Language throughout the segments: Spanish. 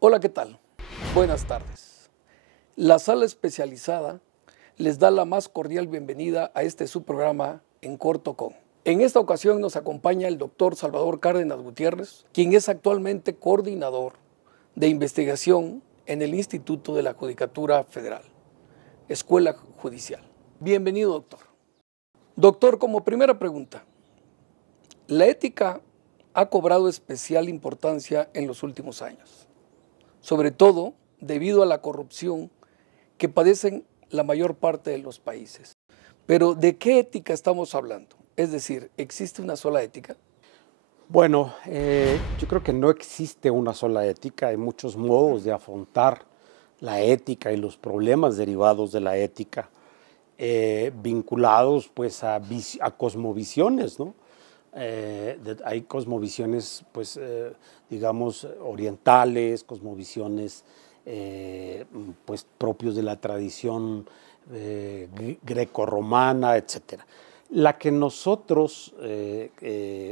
Hola, ¿qué tal? Buenas tardes. La sala especializada les da la más cordial bienvenida a este su programa En Corto Con. En esta ocasión nos acompaña el doctor Salvador Cárdenas Gutiérrez, quien es actualmente coordinador de investigación en el Instituto de la Judicatura Federal, Escuela Judicial. Bienvenido, doctor. Doctor, como primera pregunta, la ética ha cobrado especial importancia en los últimos años, sobre todo debido a la corrupción que padecen la mayor parte de los países. Pero ¿de qué ética estamos hablando? Es decir, ¿existe una sola ética? Bueno, yo creo que no existe una sola ética, hay muchos modos de afrontar la ética y los problemas derivados de la ética, vinculados pues a cosmovisiones, ¿no? Hay cosmovisiones, pues, digamos, orientales, cosmovisiones pues, propios de la tradición grecorromana, etcétera. La que nosotros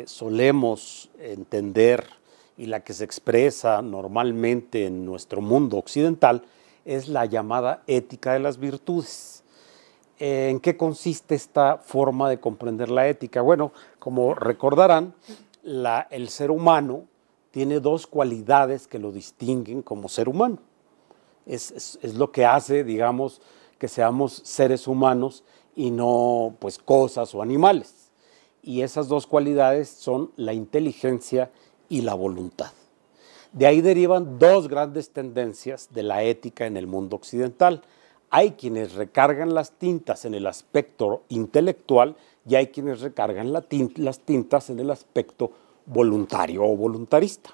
solemos entender y la que se expresa normalmente en nuestro mundo occidental es la llamada ética de las virtudes. ¿En qué consiste esta forma de comprender la ética? Bueno, como recordarán, el ser humano tiene dos cualidades que lo distinguen como ser humano. Es lo que hace, digamos, que seamos seres humanos y no pues cosas o animales. Y esas dos cualidades son la inteligencia y la voluntad. De ahí derivan dos grandes tendencias de la ética en el mundo occidental. Hay quienes recargan las tintas en el aspecto intelectual y hay quienes recargan las tintas en el aspecto voluntario o voluntarista.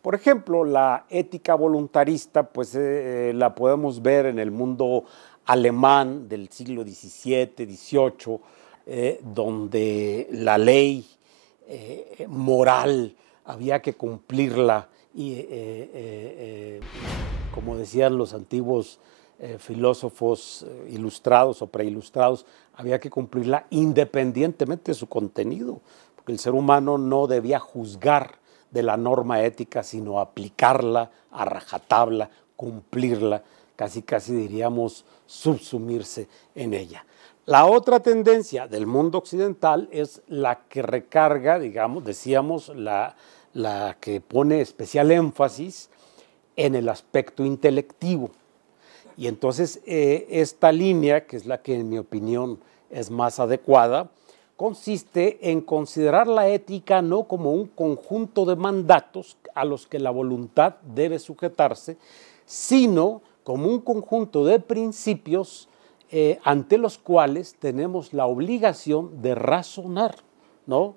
Por ejemplo, la ética voluntarista, pues la podemos ver en el mundo alemán del siglo XVII, XVIII, donde la ley moral había que cumplirla y, como decían los antiguos filósofos ilustrados o preilustrados, había que cumplirla independientemente de su contenido, porque el ser humano no debía juzgar de la norma ética, sino aplicarla a rajatabla, cumplirla, casi diríamos subsumirse en ella. La otra tendencia del mundo occidental es la que recarga, digamos, decíamos, la que pone especial énfasis en el aspecto intelectivo. Y entonces esta línea, que es la que en mi opinión es más adecuada, consiste en considerar la ética no como un conjunto de mandatos a los que la voluntad debe sujetarse, sino como un conjunto de principios ante los cuales tenemos la obligación de razonar, ¿no?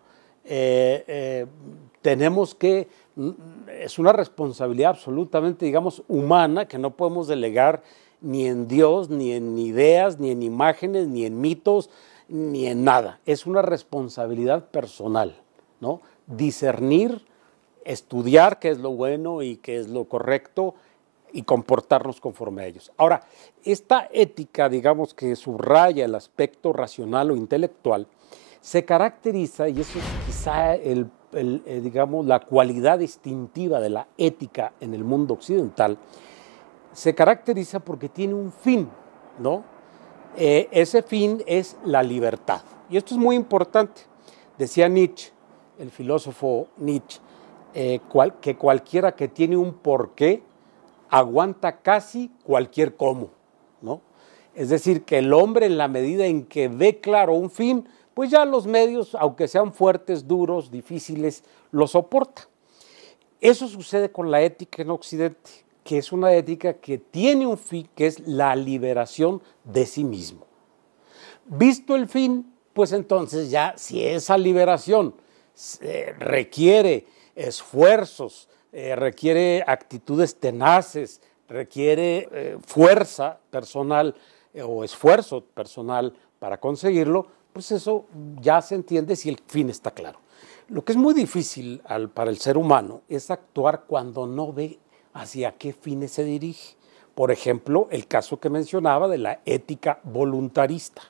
Tenemos que, es una responsabilidad absolutamente, digamos, humana, que no podemos delegar ni en Dios, ni en ideas, ni en imágenes, ni en mitos, ni en nada. Es una responsabilidad personal, ¿no? Discernir, estudiar qué es lo bueno y qué es lo correcto y comportarnos conforme a ellos. Ahora, esta ética, digamos, que subraya el aspecto racional o intelectual, se caracteriza, y eso es quizá digamos, la cualidad distintiva de la ética en el mundo occidental, se caracteriza porque tiene un fin, ¿no? Ese fin es la libertad. Y esto es muy importante. Decía Nietzsche, el filósofo Nietzsche, que cualquiera que tiene un porqué aguanta casi cualquier cómo, ¿no? Es decir, que el hombre, en la medida en que ve claro un fin, pues ya los medios, aunque sean fuertes, duros, difíciles, lo soporta. Eso sucede con la ética en Occidente, que es una ética que tiene un fin, que es la liberación de sí mismo. Visto el fin, pues entonces ya si esa liberación requiere esfuerzos, requiere actitudes tenaces, requiere fuerza personal o esfuerzo personal para conseguirlo, pues eso ya se entiende si el fin está claro. Lo que es muy difícil para el ser humano es actuar cuando no ve hacia qué fines se dirige. Por ejemplo, el caso que mencionaba de la ética voluntarista,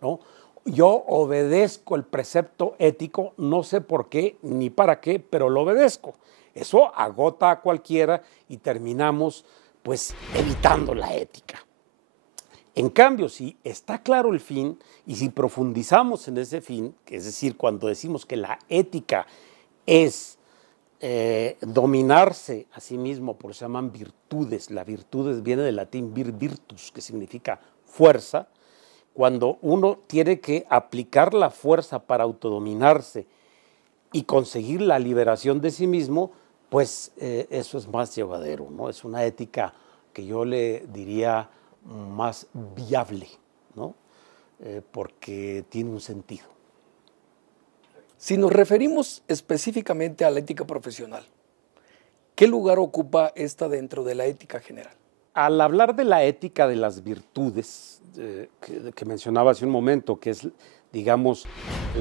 ¿no? yo obedezco el precepto ético, no sé por qué ni para qué, pero lo obedezco. Eso agota a cualquiera y terminamos pues evitando la ética. En cambio, si está claro el fin y si profundizamos en ese fin, es decir, cuando decimos que la ética es dominarse a sí mismo, por eso se llaman virtudes. La virtudes viene del latín virtus, que significa fuerza. Cuando uno tiene que aplicar la fuerza para autodominarse y conseguir la liberación de sí mismo, pues eso es más llevadero, ¿no? Es una ética que yo le diría más viable, ¿no? Porque tiene un sentido. Si nos referimos específicamente a la ética profesional, ¿qué lugar ocupa esta dentro de la ética general? Al hablar de la ética de las virtudes, que mencionaba hace un momento, que es, digamos,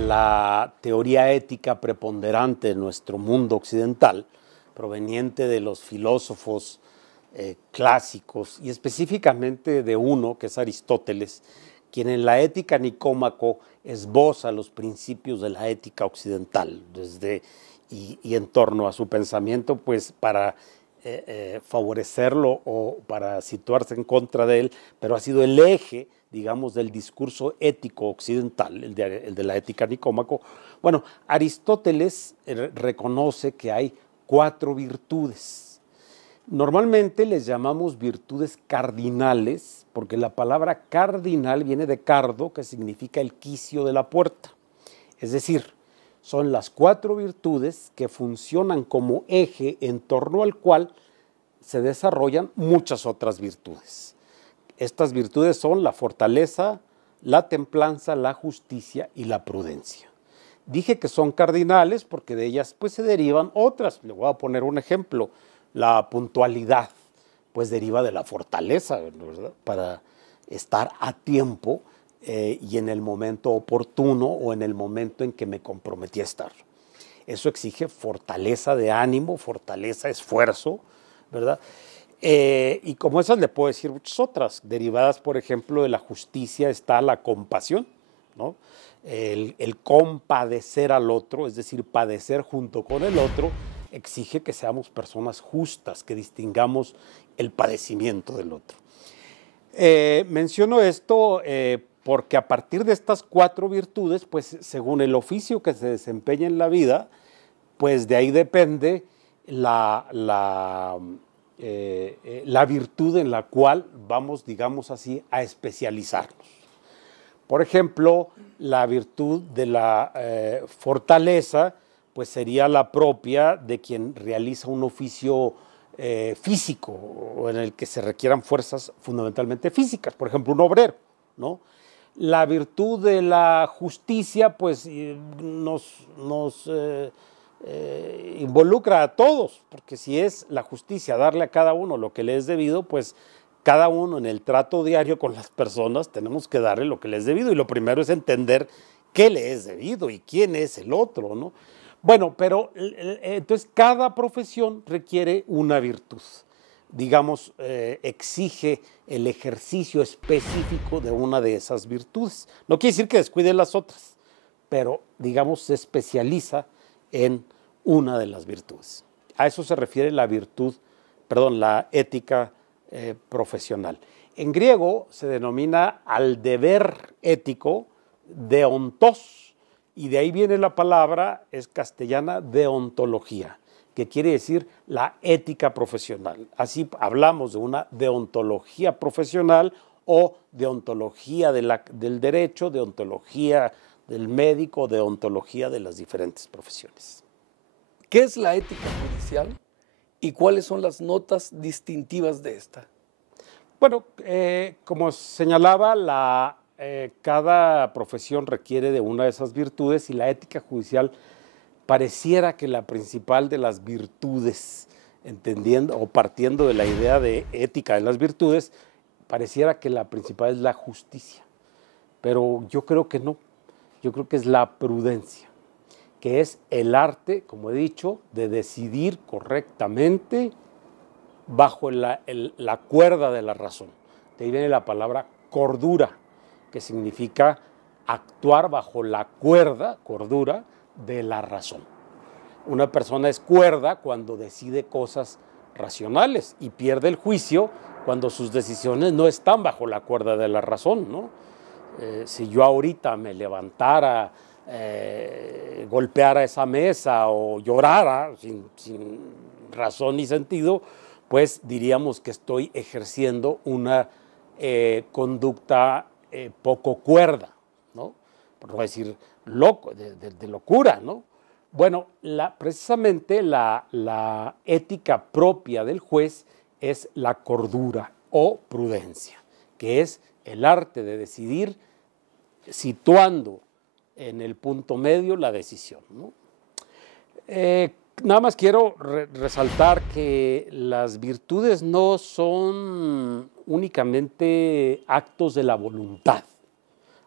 la teoría ética preponderante de nuestro mundo occidental, proveniente de los filósofos clásicos y específicamente de uno, que es Aristóteles, quien en la Ética Nicómaco esboza los principios de la ética occidental y en torno a su pensamiento, pues para favorecerlo o para situarse en contra de él, pero ha sido el eje, digamos, del discurso ético occidental, el de la Ética Nicómaco. Bueno, Aristóteles reconoce que hay 4 virtudes. Normalmente les llamamos virtudes cardinales, porque la palabra cardinal viene de cardo, que significa el quicio de la puerta. Es decir, son las 4 virtudes que funcionan como eje en torno al cual se desarrollan muchas otras virtudes. Estas virtudes son la fortaleza, la templanza, la justicia y la prudencia. Dije que son cardinales porque de ellas pues se derivan otras. Le voy a poner un ejemplo. La puntualidad pues deriva de la fortaleza, ¿verdad? Para estar a tiempo y en el momento oportuno o en el momento en que me comprometí a estar. Eso exige fortaleza de ánimo, fortaleza, esfuerzo, ¿verdad? Y como esas le puedo decir muchas otras. Derivadas, por ejemplo, de la justicia está la compasión, ¿no? El compadecer al otro, es decir, padecer junto con el otro, exige que seamos personas justas, que distingamos el padecimiento del otro. Menciono esto porque a partir de estas 4 virtudes, pues según el oficio que se desempeña en la vida, pues de ahí depende la virtud en la cual vamos, digamos así, a especializarnos. Por ejemplo, la virtud de la fortaleza, pues sería la propia de quien realiza un oficio físico o en el que se requieran fuerzas fundamentalmente físicas, por ejemplo, un obrero, ¿no? La virtud de la justicia, pues nos involucra a todos, porque si es la justicia darle a cada uno lo que le es debido, pues cada uno en el trato diario con las personas tenemos que darle lo que le es debido y lo primero es entender qué le es debido y quién es el otro, ¿no? Bueno, pero entonces cada profesión requiere una virtud, digamos, exige el ejercicio específico de una de esas virtudes. No quiere decir que descuide las otras, pero digamos se especializa en una de las virtudes. A eso se refiere la la ética profesional. En griego se denomina al deber ético deontos, y de ahí viene la palabra, es castellana, deontología, que quiere decir la ética profesional. Así hablamos de una deontología profesional o deontología del derecho, deontología del médico, deontología de las diferentes profesiones. ¿Qué es la ética judicial y cuáles son las notas distintivas de esta? Bueno, como señalaba, cada profesión requiere de una de esas virtudes y la ética judicial pareciera que la principal de las virtudes, entendiendo o partiendo de la idea de ética de las virtudes, pareciera que la principal es la justicia, pero yo creo que no, yo creo que es la prudencia, que es el arte, como he dicho, de decidir correctamente bajo la cuerda de la razón. De ahí viene la palabra cordura, que significa actuar bajo la cordura de la razón. Una persona es cuerda cuando decide cosas racionales y pierde el juicio cuando sus decisiones no están bajo la cuerda de la razón, ¿no? Si yo ahorita me levantara, golpeara esa mesa o llorara sin razón ni sentido, pues diríamos que estoy ejerciendo una conducta poco cuerda, ¿no? Por no decir loco, de locura, ¿no? Bueno, precisamente la ética propia del juez es la cordura o prudencia, que es el arte de decidir situando en el punto medio la decisión, ¿no? Nada más quiero resaltar que las virtudes no son únicamente actos de la voluntad.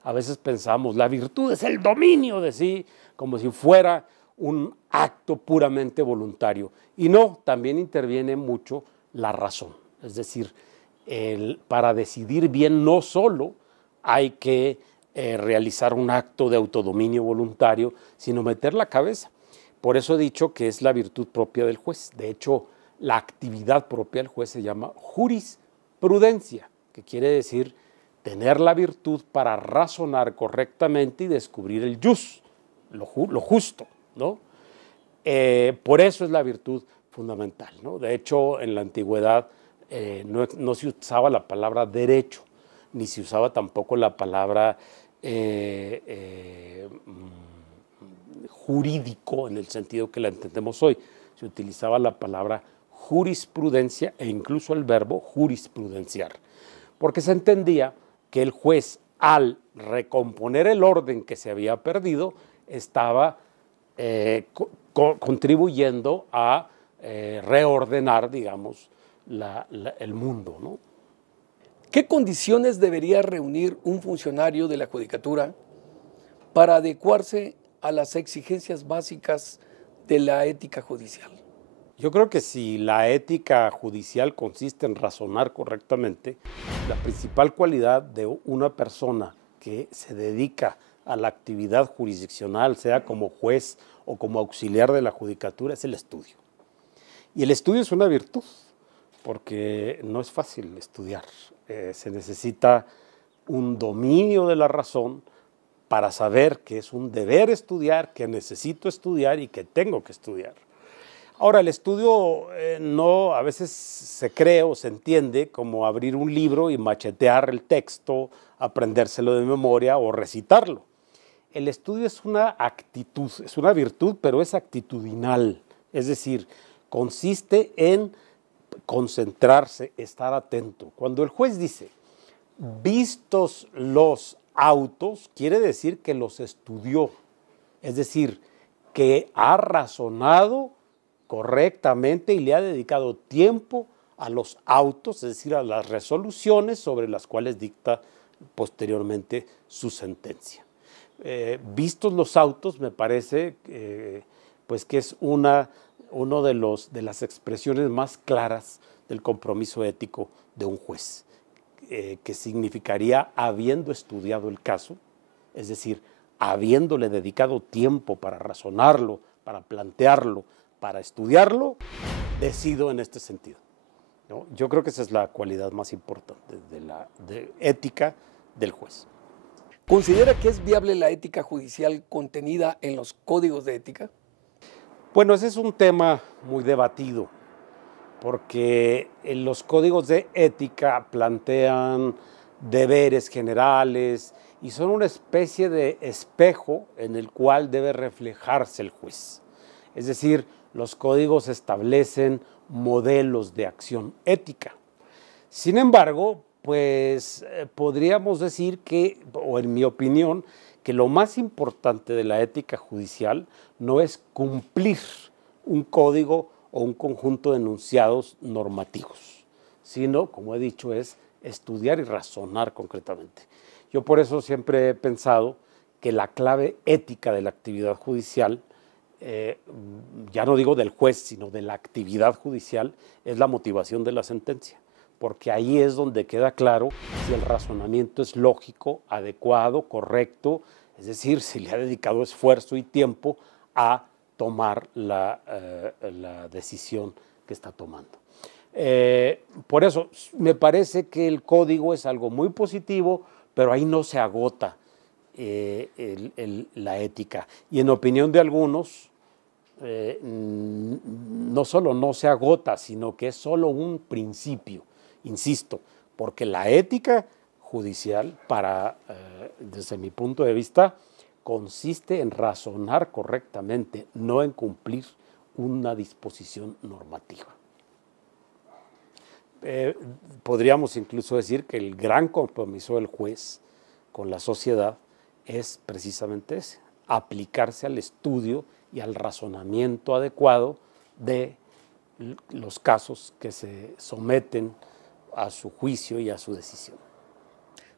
A veces pensamos, la virtud es el dominio de sí, como si fuera un acto puramente voluntario. Y no, también interviene mucho la razón. Es decir, para decidir bien no solo hay que realizar un acto de autodominio voluntario, sino meter la cabeza. Por eso he dicho que es la virtud propia del juez. De hecho, la actividad propia del juez se llama jurisprudencia, que quiere decir tener la virtud para razonar correctamente y descubrir el jus, lo justo, ¿no? Por eso es la virtud fundamental, ¿no? De hecho, en la antigüedad no se usaba la palabra derecho, ni se usaba tampoco la palabra jurídico en el sentido que la entendemos hoy. Se utilizaba la palabra jurisprudencia e incluso el verbo jurisprudenciar, porque se entendía que el juez, al recomponer el orden que se había perdido, estaba contribuyendo a reordenar, digamos, el mundo, ¿no? ¿Qué condiciones debería reunir un funcionario de la judicatura para adecuarse a las exigencias básicas de la ética judicial? Yo creo que si la ética judicial consiste en razonar correctamente, la principal cualidad de una persona que se dedica a la actividad jurisdiccional, sea como juez o como auxiliar de la judicatura, es el estudio. Y el estudio es una virtud, porque no es fácil estudiar. Se necesita un dominio de la razón para saber que es un deber estudiar, que necesito estudiar y que tengo que estudiar. Ahora, el estudio a veces se cree o se entiende como abrir un libro y machetear el texto, aprendérselo de memoria o recitarlo. El estudio es una actitud, es una virtud, pero es actitudinal. Es decir, consiste en concentrarse, estar atento. Cuando el juez dice, vistos los autos, quiere decir que los estudió. Es decir, que ha razonado correctamente y le ha dedicado tiempo a los autos, es decir, a las resoluciones sobre las cuales dicta posteriormente su sentencia. Vistos los autos, me parece pues que es una de las expresiones más claras del compromiso ético de un juez, que significaría habiendo estudiado el caso, es decir, habiéndole dedicado tiempo para razonarlo, para plantearlo, para estudiarlo, decido en este sentido, ¿no? Yo creo que esa es la cualidad más importante de ética del juez. ¿Considera que es viable la ética judicial contenida en los códigos de ética? Bueno, ese es un tema muy debatido, porque los códigos de ética plantean deberes generales y son una especie de espejo en el cual debe reflejarse el juez. Es decir, los códigos establecen modelos de acción ética. Sin embargo, pues podríamos decir que, o en mi opinión, que lo más importante de la ética judicial no es cumplir un código o un conjunto de enunciados normativos, sino, como he dicho, es estudiar y razonar concretamente. Yo por eso siempre he pensado que la clave ética de la actividad judicial, ya no digo del juez, sino de la actividad judicial, es la motivación de la sentencia. porque ahí es donde queda claro si el razonamiento es lógico, adecuado, correcto, es decir, si le ha dedicado esfuerzo y tiempo a tomar la decisión que está tomando. Por eso, me parece que el código es algo muy positivo, pero ahí no se agota la ética. Y en opinión de algunos, no solo no se agota, sino que es solo un principio, insisto, porque la ética judicial, desde mi punto de vista, consiste en razonar correctamente, no en cumplir una disposición normativa. Podríamos incluso decir que el gran compromiso del juez con la sociedad es precisamente ese, aplicarse al estudio y al razonamiento adecuado de los casos que se someten a su juicio y a su decisión.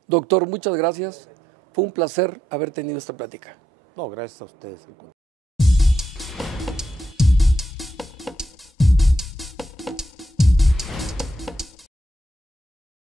Doctor, muchas gracias. Fue un placer haber tenido esta plática. No, gracias a ustedes.